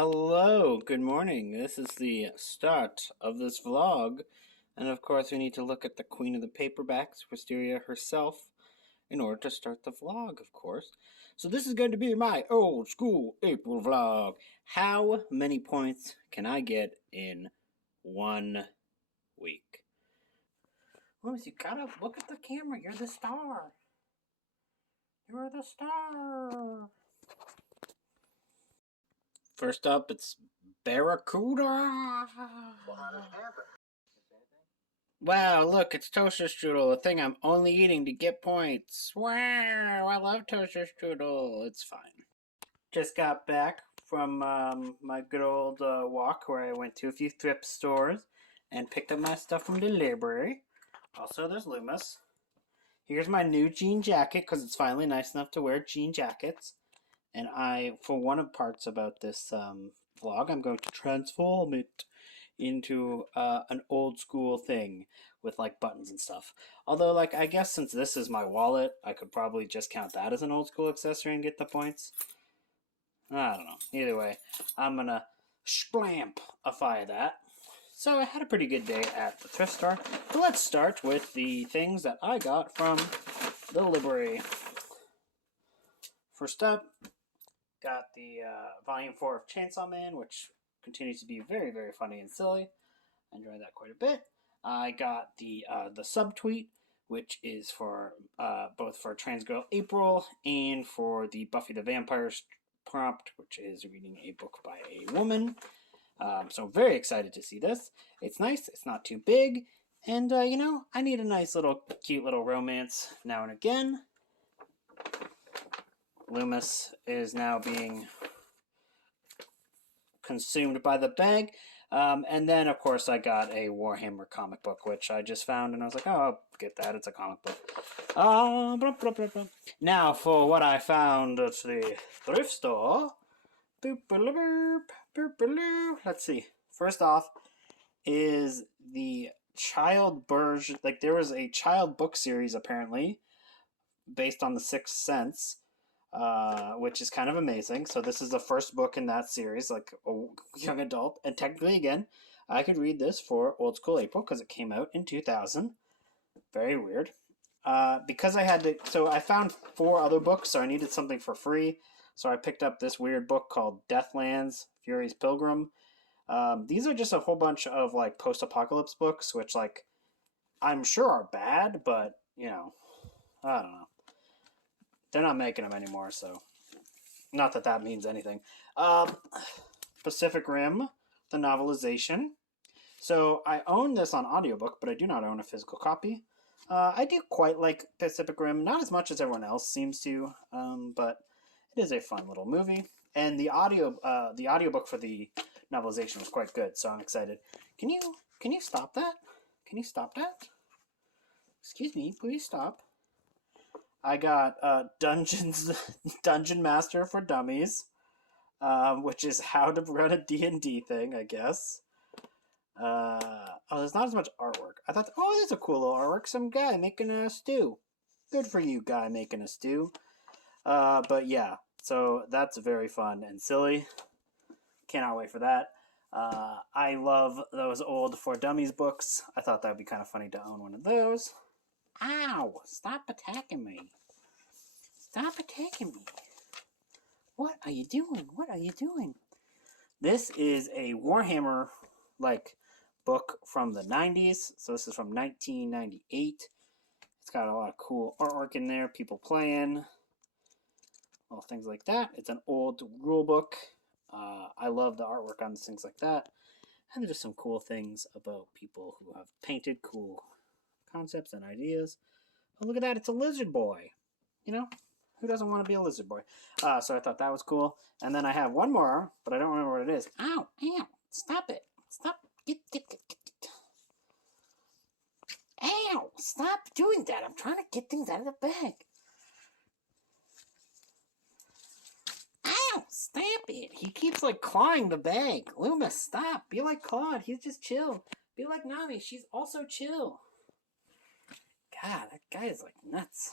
Hello, good morning. This is the start of this vlog. And of course, we need to look at the queen of the paperbacks, Wisteria herself, in order to start the vlog, of course. So this is going to be my old school April vlog. How many points can I get in 1 week? Lewis, you gotta look at the camera. You're the star. You're the star. First up, it's Barracuda. Wow, look, it's toaster strudel, a thing I'm only eating to get points. Wow, I love toaster strudel. It's fine. Just got back from my good old walk where I went to a few thrift stores and picked up my stuff from the library. Also, there's Loomis. Here's my new jean jacket because it's finally nice enough to wear jean jackets. And for one of the parts about this vlog, I'm going to transform it into an old school thing with like buttons and stuff. Although, like, I guess since this is my wallet, I could probably just count that as an old school accessory and get the points. I don't know. Either way, I'm gonna splamp-ify that. So I had a pretty good day at the thrift store. So let's start with the things that I got from the library. First up, got the Volume 4 of Chainsaw Man, which continues to be very, very funny and silly. I enjoy that quite a bit. I got the subtweet, which is for both for Trans Girl April and for the Buffy the Vampire prompt, which is reading a book by a woman. So I'm very excited to see this. It's nice. It's not too big. And, I need a nice little, cute little romance now and again. Loomis is now being consumed by the bag. And then, of course, I got a Warhammer comic book, which I just found, and I was like, oh, I'll get that. It's a comic book. Blah, blah, blah. Now, for what I found at the thrift store. Let's see. First off is the child version. Like, there was a child book series, apparently, based on The Sixth Sense. Which is kind of amazing. So this is the first book in that series, like a young adult. And technically, again, I could read this for Old School April because it came out in 2000. Very weird. Because I had to, so I found 4 other books, so I needed something for free. So I picked up this weird book called Deathlands, Fury's Pilgrim. These are just a whole bunch of like post-apocalypse books, which like I'm sure are bad, but I don't know. They're not making them anymore, so not that that means anything. Pacific Rim, the novelization. So I own this on audiobook, but I do not own a physical copy. I do quite like Pacific Rim, not as much as everyone else seems to, but it is a fun little movie. And the audiobook for the novelization was quite good, so I'm excited. Can you stop that? Can you stop that? Excuse me, please stop. I got Dungeon Master for Dummies, which is how to run a D&D thing, I guess. There's not as much artwork. I thought, there's a cool little artwork. Some guy making a stew. Good for you, guy making a stew. But yeah, so that's very fun and silly. Cannot wait for that. I love those old For Dummies books. I thought that would be kind of funny to own one of those. Ow! Stop attacking me. Stop attacking me. What are you doing? What are you doing? This is a Warhammer, book from the 90s. So this is from 1998. It's got a lot of cool artwork in there, people playing, all things like that. It's an old rule book. I love the artwork on things like that. And there's some cool things about people who have painted cool concepts and ideas. Oh, look at that. It's a lizard boy. Who doesn't want to be a lizard boy? So I thought that was cool. And then I have one more, but I don't remember what it is. Ow! Ow! Stop it! Stop! Get. Ow! Stop doing that! I'm trying to get things out of the bag. Ow! Stop it! He keeps clawing the bag. Loomis, stop! Be like Claude. He's just chill. Be like Nami. She's also chill. God, that guy is nuts.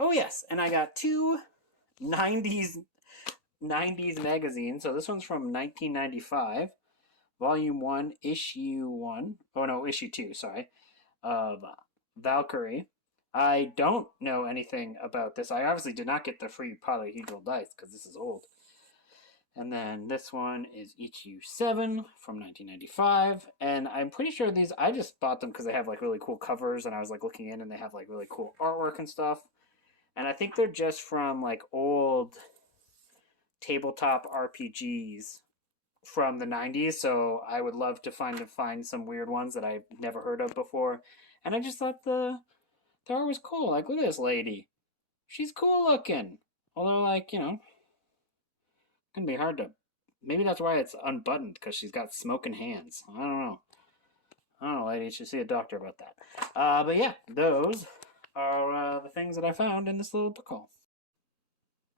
Oh yes, and I got 2 90s 90s magazine. So this one's from 1995, Volume 1, Issue 1. Oh no, Issue 2, sorry. Of Valkyrie. I don't know anything about this. I obviously did not get the free polyhedral dice because this is old. And then this one is issue 7 from 1995. And I'm pretty sure these, I just bought them because they have like really cool covers. And I was like looking in and they have like really cool artwork and stuff. And I think they're just from like old tabletop RPGs from the 90s. So I would love to find some weird ones that I've never heard of before. And I just thought the art was cool. Like, look at this lady. She's cool looking. Although, like, gonna be hard to. Maybe that's why it's unbuttoned because she's got smoking hands. I don't know, lady. You should see a doctor about that. But yeah, those are the things that I found in this little book haul.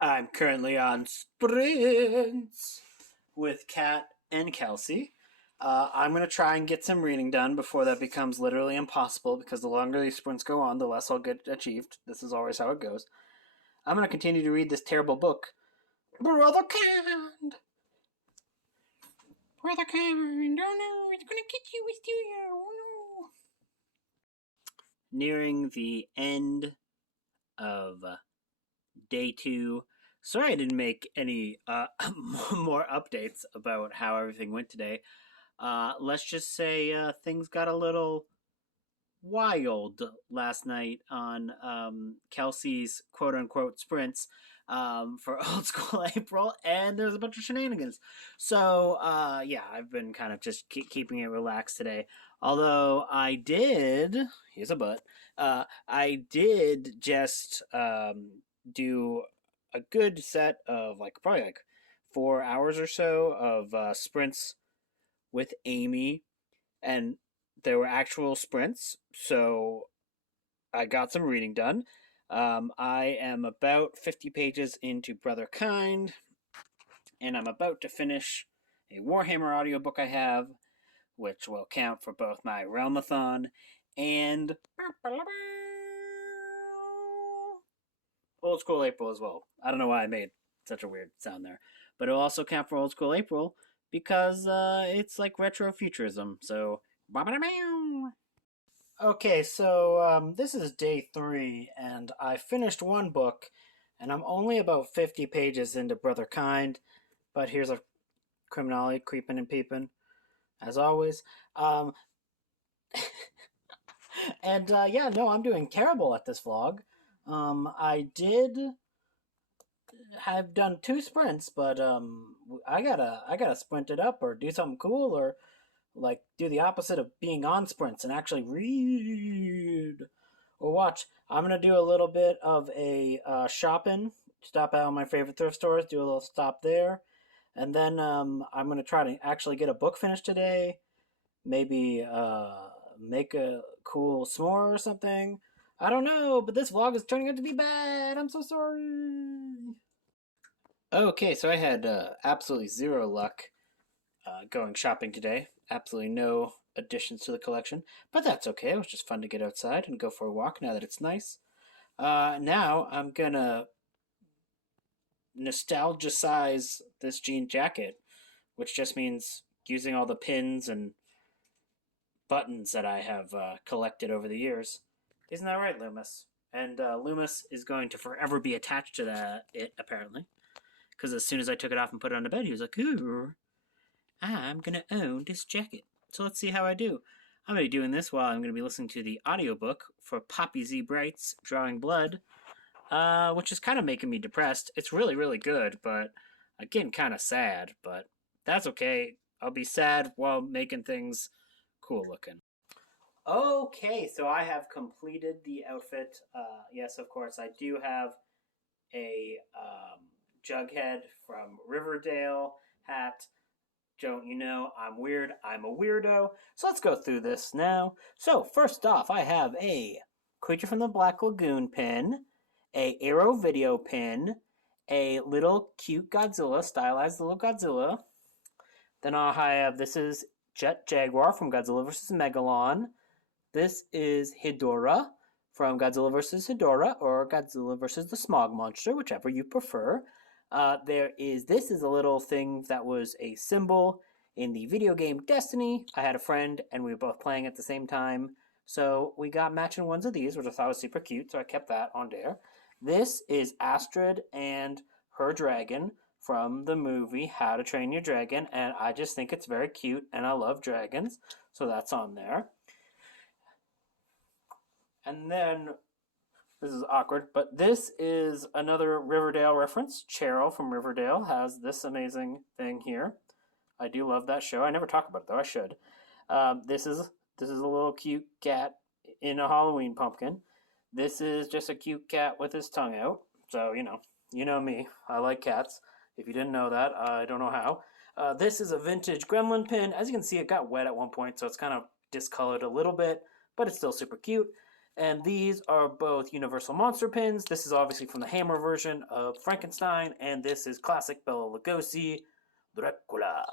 I'm currently on sprints with Kat and Kelsey. I'm gonna try and get some reading done before that becomes literally impossible because the longer these sprints go on, the less I'll get achieved. This is always how it goes. I'm gonna continue to read this terrible book. Brother Kind! Brother Kind! Oh no, it's gonna get you with you! Oh no! Nearing the end of day 2. Sorry I didn't make any more updates about how everything went today. Let's just say things got a little wild last night on Kelsey's quote-unquote sprints for Old School April, and there's a bunch of shenanigans. So, yeah, I've been kind of just keeping it relaxed today. Although I did, here's a but, I did just do a good set of, probably 4 hours or so of sprints with Amy, and they were actual sprints, so I got some reading done. I am about 50 pages into Brother Kind, and I'm about to finish a Warhammer audiobook I have, which will count for both my Realmathon and Old School April as well. I don't know why I made such a weird sound there, but it'll also count for Old School April because it's like retrofuturism, so... Okay, so this is day 3, and I finished one book, and I'm only about 50 pages into Brother Kind, but here's a criminality creeping and peeping, as always. And yeah, no, I'm doing terrible at this vlog. I did have done 2 sprints, but I gotta sprint it up or do something cool or do the opposite of being on sprints and actually read or watch. I'm gonna do a little bit of a shopping, stop out at my favorite thrift stores, do a little stop there, and then I'm gonna try to actually get a book finished today. Maybe make a cool s'more or something. I don't know, but this vlog is turning out to be bad. I'm so sorry. Okay, so I had absolutely zero luck going shopping today. Absolutely no additions to the collection, but that's okay. It was just fun to get outside and go for a walk now that it's nice. Now I'm gonna nostalgicize this jean jacket, which just means using all the pins and buttons that I have collected over the years. Isn't that right, Loomis? And Loomis is going to forever be attached to it, apparently. Because as soon as I took it off and put it on the bed, he was like, ooh, I'm going to own this jacket. So let's see how I do. I'm going to be doing this while I'm going to be listening to the audiobook for Poppy Z. Bright's Drawing Blood, which is kind of making me depressed. It's really, really good, but again, kind of sad, but that's okay. I'll be sad while making things cool looking. Okay, so I have completed the outfit. Yes, of course, I do have a Jughead from Riverdale hat. Don't you know, I'm weird, I'm a weirdo. So let's go through this now. So first off, I have a Creature from the Black Lagoon pin, a Arrow Video pin, a little cute Godzilla, stylized little Godzilla. Then I have, this is Jet Jaguar from Godzilla vs. Megalon. This is Hedorah from Godzilla vs. Hedorah, or Godzilla vs. the Smog Monster, whichever you prefer. This is a little thing that was a symbol in the video game Destiny. I had a friend and we were both playing at the same time. So we got matching ones of these, which I thought was super cute. So I kept that on there. This is Astrid and her dragon from the movie How to Train Your Dragon. And I just think it's very cute and I love dragons. So that's on there. And then, this is awkward, but this is another Riverdale reference. Cheryl from Riverdale has this amazing thing here. I do love that show. I never talk about it though. I should. This is a little cute cat in a Halloween pumpkin. This is just a cute cat with his tongue out. So you know me. I like cats. If you didn't know that, I don't know how. This is a vintage Gremlin pin. As you can see, it got wet at one point, so it's kind of discolored a little bit, but it's still super cute. And these are both Universal Monster pins. This is obviously from the Hammer version of Frankenstein, and this is classic Bela Lugosi, Dracula.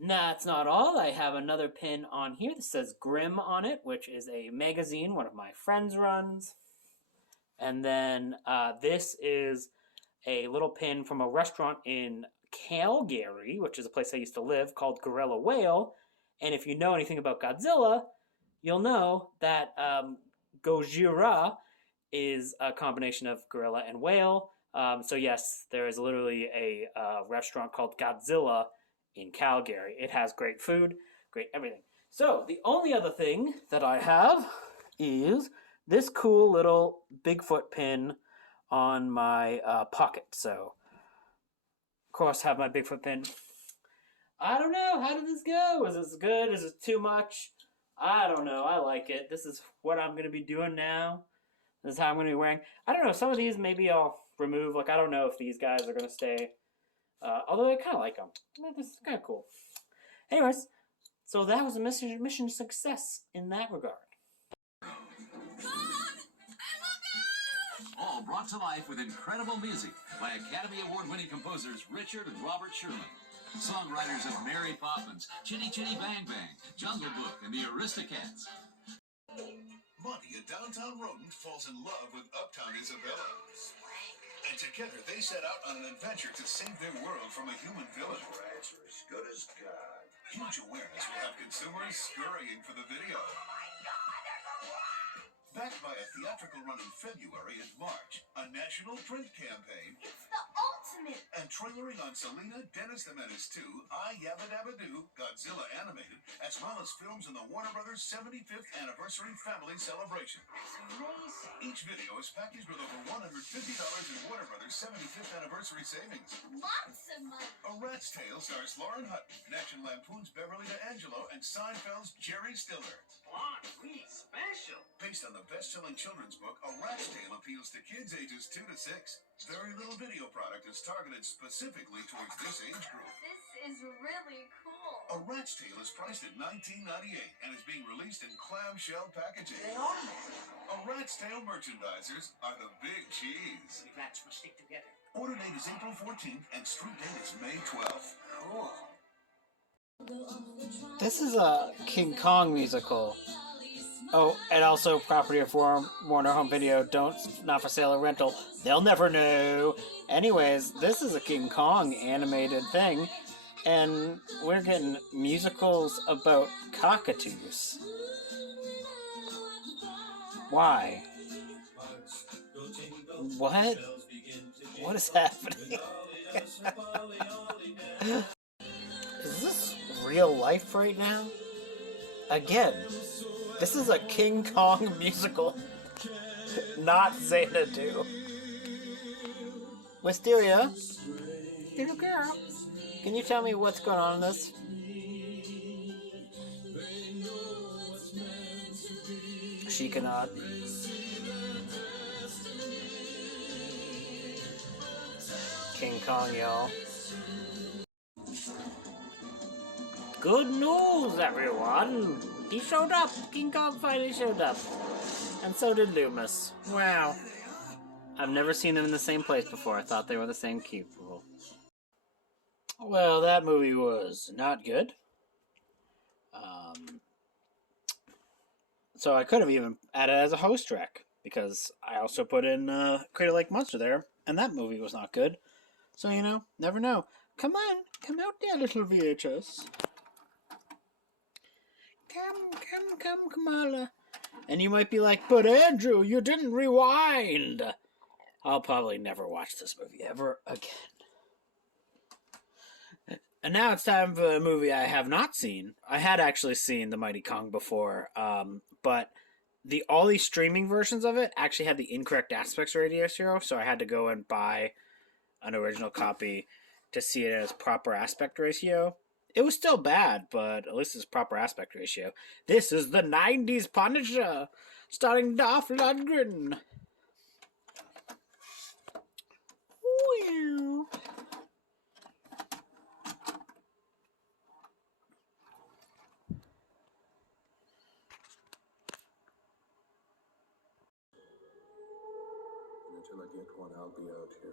That's not all. I have another pin on here that says Grimm on it, which is a magazine one of my friends runs. And then this is a little pin from a restaurant in Calgary, which is a place I used to live, called Gorilla Whale. And if you know anything about Godzilla, you'll know that Gojira is a combination of gorilla and whale. So yes, there is literally a restaurant called Godzilla in Calgary. It has great food, great everything. So the only other thing that I have is this cool little Bigfoot pin on my pocket. So, of course, have my Bigfoot pin. I don't know. How did this go? Is this good? Is it too much? I don't know. I like it. This is what I'm going to be doing now. This is how I'm going to be wearing. I don't know. Some of these maybe I'll remove. Like, I don't know if these guys are going to stay. Although I kind of like them. I mean, this is kind of cool. Anyways, so that was a mission success in that regard. All brought to life with incredible music by Academy Award-winning composers Richard and Robert Sherman. Songwriters of Mary Poppins, Chitty Chitty Bang Bang, Jungle Book, and the Aristocats. Monty, a downtown rodent, falls in love with uptown Isabella. And together they set out on an adventure to save their world from a human villain. Rats are as good as God. Huge awareness will have consumers scurrying for the video. Backed by a theatrical run in February and March, a national print campaign, It's the ultimate. and trailering on Selena, Dennis the Menace 2, I Yabba Dabba Doo, Godzilla Animated, as well as films in the Warner Brothers 75th Anniversary Family Celebration. It's amazing. Each video is packaged with over $150 in Warner Brothers 75th Anniversary savings. Lots of money. A Rat's Tale stars Lauren Hutton, National Lampoon's Beverly D'Angelo, and Seinfeld's Jerry Stiller. Blonde, sweet, special. Based on the best-selling children's book, A Rat's Tale appeals to kids ages 2 to 6. Very little video product is targeted specifically towards this age group. This is really cool. A Rat's Tale is priced at $19.98 and is being released in clamshell packaging. They are mad. A Rat's Tale merchandisers are the big cheese. We rats must stick together. Order date is April 14th and street date is May 12th. Cool. This is a King Kong musical. Oh, and also property of Warner Home Video. Not for sale or rental. They'll never know. Anyways, this is a King Kong animated thing. And we're getting musicals about cockatoos. Why? What? What is happening? Is this real life right now? Again, this is a King Kong musical, not Xanadu. Wisteria, little girl, can you tell me what's going on in this? She cannot. King Kong, y'all. Good news, everyone! He showed up! King Kong finally showed up. And so did Loomis. Wow. I've never seen them in the same place before. I thought they were the same people. Well, that movie was not good. So I could have even added it as a host track, because I also put in Crater Lake Monster there, and that movie was not good. So, never know. Come on, come out there, little VHS. Come, Kamala. And you might be like, but Andrew, you didn't rewind. I'll probably never watch this movie ever again. And now it's time for a movie I have not seen. I had actually seen The Mighty Kong before, but all these streaming versions of it actually had the incorrect aspect ratio, so I had to go and buy an original copy to see it as proper aspect ratio. It was still bad, but at least it's proper aspect ratio. This is the 90s Punisher, starring Dolph Lundgren. Wow. Until I get one, I'll be out here.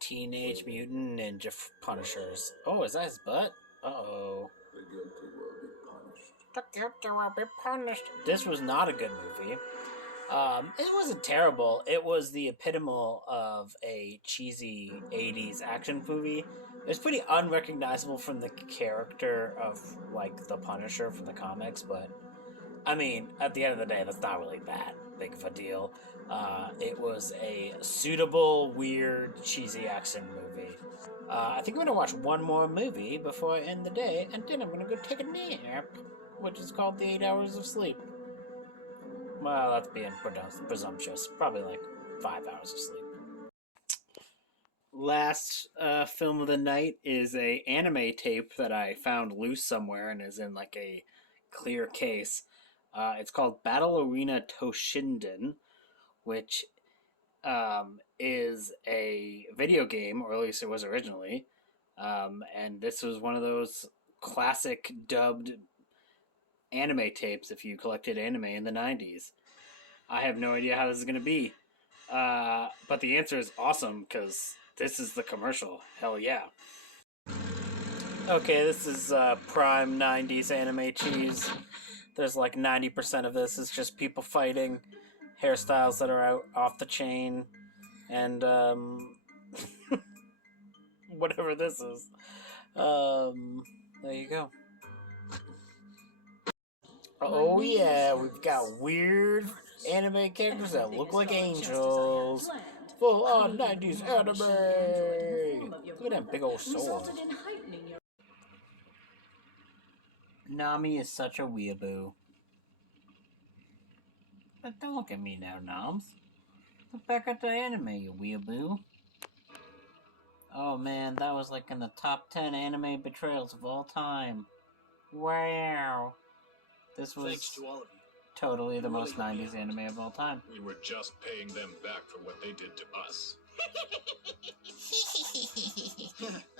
Teenage Mutant Ninja Punishers. Oh, is that his butt? Uh-oh. The guilty will be punished. The guilty will be punished. This was not a good movie. It wasn't terrible. It was the epitome of a cheesy 80s action movie. It was pretty unrecognizable from the character of, like, the Punisher from the comics, but, I mean, at the end of the day, that's not really that big of a deal. It was a suitable, weird, cheesy action movie. I think I'm going to watch one more movie before I end the day, and then I'm going to go take a nap, which is called the 8 Hours of Sleep. Well, that's being presumptuous. Probably like 5 hours of sleep. Last film of the night is a anime tape that I found loose somewhere and is in like a clear case. It's called Battle Arena Toshinden, which is a video game, or at least it was originally. And this was one of those classic dubbed anime tapes if you collected anime in the 90s. I have no idea how this is going to be. But the answer is awesome, because this is the commercial. Hell yeah. Okay, this is prime 90s anime cheese. There's like 90% of this is just people fighting, hairstyles that are out off the chain, and whatever this is. There you go. Oh yeah, we've got weird anime characters that look like angels. Full on 90s anime! Look at that big old sword. Nami is such a weeaboo. But don't look at me now, Noms. Look back at the anime, you weeaboo. Oh man, that was like in the top 10 anime betrayals of all time. Wow. This was Thanks to all of you. totally the most 90s anime of all time. We were just paying them back for what they did to us.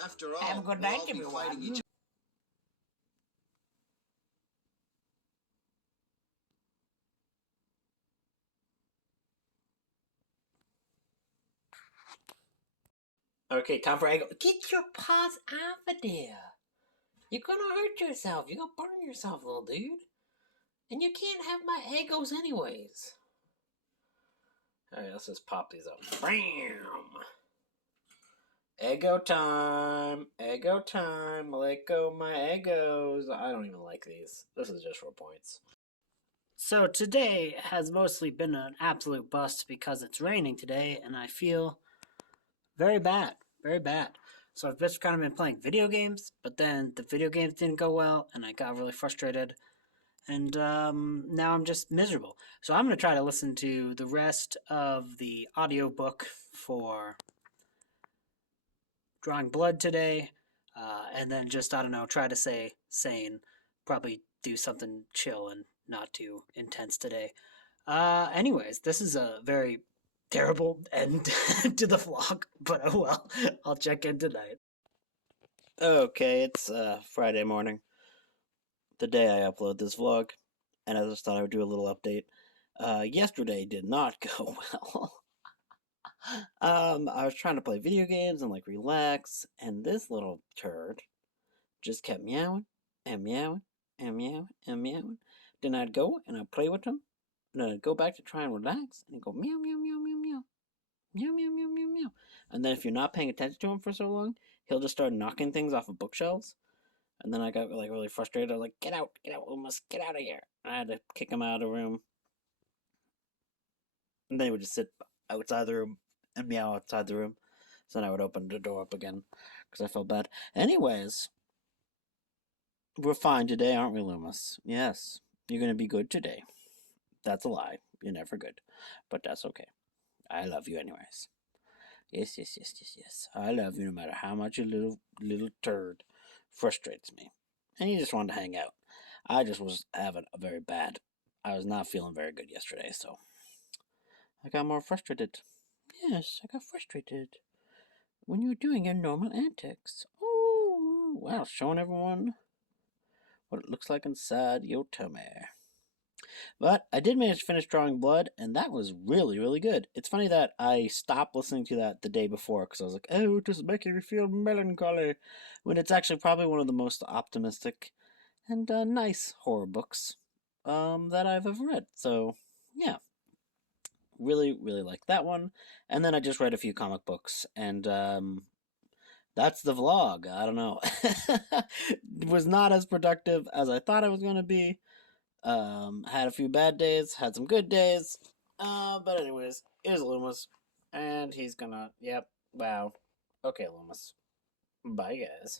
After all, Have a good we'll night, all be everyone. fighting each Okay, time for Ego. Get your paws off of there. You're gonna hurt yourself. You're gonna burn yourself, little dude. And you can't have my Egos anyways. Alright, let's just pop these up. Bam! Ego time. Ego time. Let go my Egos. I don't even like these. This is just for points. So today has mostly been an absolute bust because it's raining today, and I feel very bad. Very bad. So I've just kind of been playing video games, but then the video games didn't go well, and I got really frustrated. And now I'm just miserable. So I'm going to try to listen to the rest of the audiobook for Drawing Blood today, and then just, I don't know, try to stay sane. Probably do something chill and not too intense today. Anyways, this is a very terrible end to the vlog, but oh well, I'll check in tonight. Okay, it's Friday morning, the day I upload this vlog, and I just thought I would do a little update. Yesterday did not go well. I was trying to play video games and like relax, and this little turd just kept meowing and meowing and meowing and meowing. Then I'd go and I'd play with him, and then I'd go back to try and relax, and he'd go meow meow meow meow meow. Meow, meow, meow, meow, meow. And then if you're not paying attention to him for so long, he'll just start knocking things off of bookshelves. And then I got like really frustrated. I was like, get out, Loomis, get out of here. And I had to kick him out of the room. And then he would just sit outside the room and meow outside the room. So then I would open the door up again because I felt bad. Anyways, we're fine today, aren't we, Loomis? Yes, you're going to be good today. That's a lie. You're never good. But that's okay. I love you anyways. Yes, yes, yes, yes, yes. I love you no matter how much your little turd frustrates me. And you just wanted to hang out. I just was having a very bad. I was not feeling very good yesterday, so I got more frustrated. Yes, I got frustrated when you were doing your normal antics. Oh, wow, showing everyone what it looks like inside your tummy. But I did manage to finish Drawing Blood, and that was really, really good. It's funny that I stopped listening to that the day before because I was like, oh, it is making me feel melancholy, when it's actually probably one of the most optimistic and nice horror books that I've ever read. So, yeah. Really, really like that one. And then I just read a few comic books, and that's the vlog. I don't know. It was not as productive as I thought it was going to be. Had a few bad days, had some good days. But anyways, here's Loomis. And he's gonna, yep, wow. Okay, Loomis. Bye, guys.